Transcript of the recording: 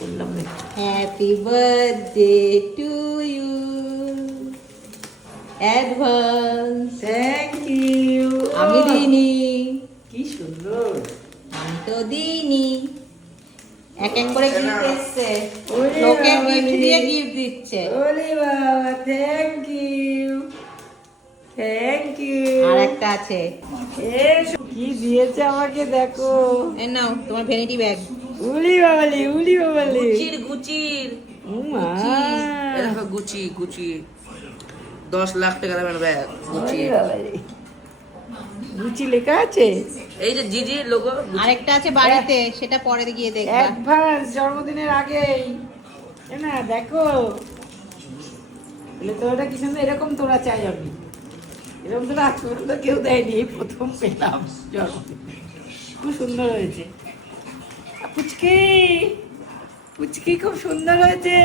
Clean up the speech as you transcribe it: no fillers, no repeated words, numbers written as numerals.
করলাম না। Happy birthday to you, advance. Thank you. আমি দিইনি, কি সুন্দর। আমি তো দিইনি। এক এক করে গিফট এসছে, ওরে লোকে বাবা গিফট রে। দিয়ে গিফট দিচ্ছে। ওরে বাবা, থ্যাংক ইউ, থ্যাংক ইউ। আর একটা আছে, কি দিয়েছে আমাকে দেখো। এই নাও তোমার ভ্যানিটি ব্যাগ। উলি বাবালি, উলি বাবালি। গুচির গুচির উমা। এই দেখো গুচি গুচি 10 লাখ টাকা দামের ব্যাগ গুচি। উলি বাবালি। গুচি লেখা আছে। এই যে জিজি লোগো। আরেকটা আছে বাড়িতে, সেটা পরে গিয়ে দেখবা। অ্যাডভান্স জন্মদিনের আগেই। এ না দেখো, এলে তোরা কি সুন্দর, এরকম তোরা চাই আমি। এরকম তোরা আজ পর্যন্ত কেউ দেয়নি, এই প্রথম পেলাম জন্মদিন। খুব সুন্দর হয়েছে। পুচকি, পুচকি খুব সুন্দর হয়েছে।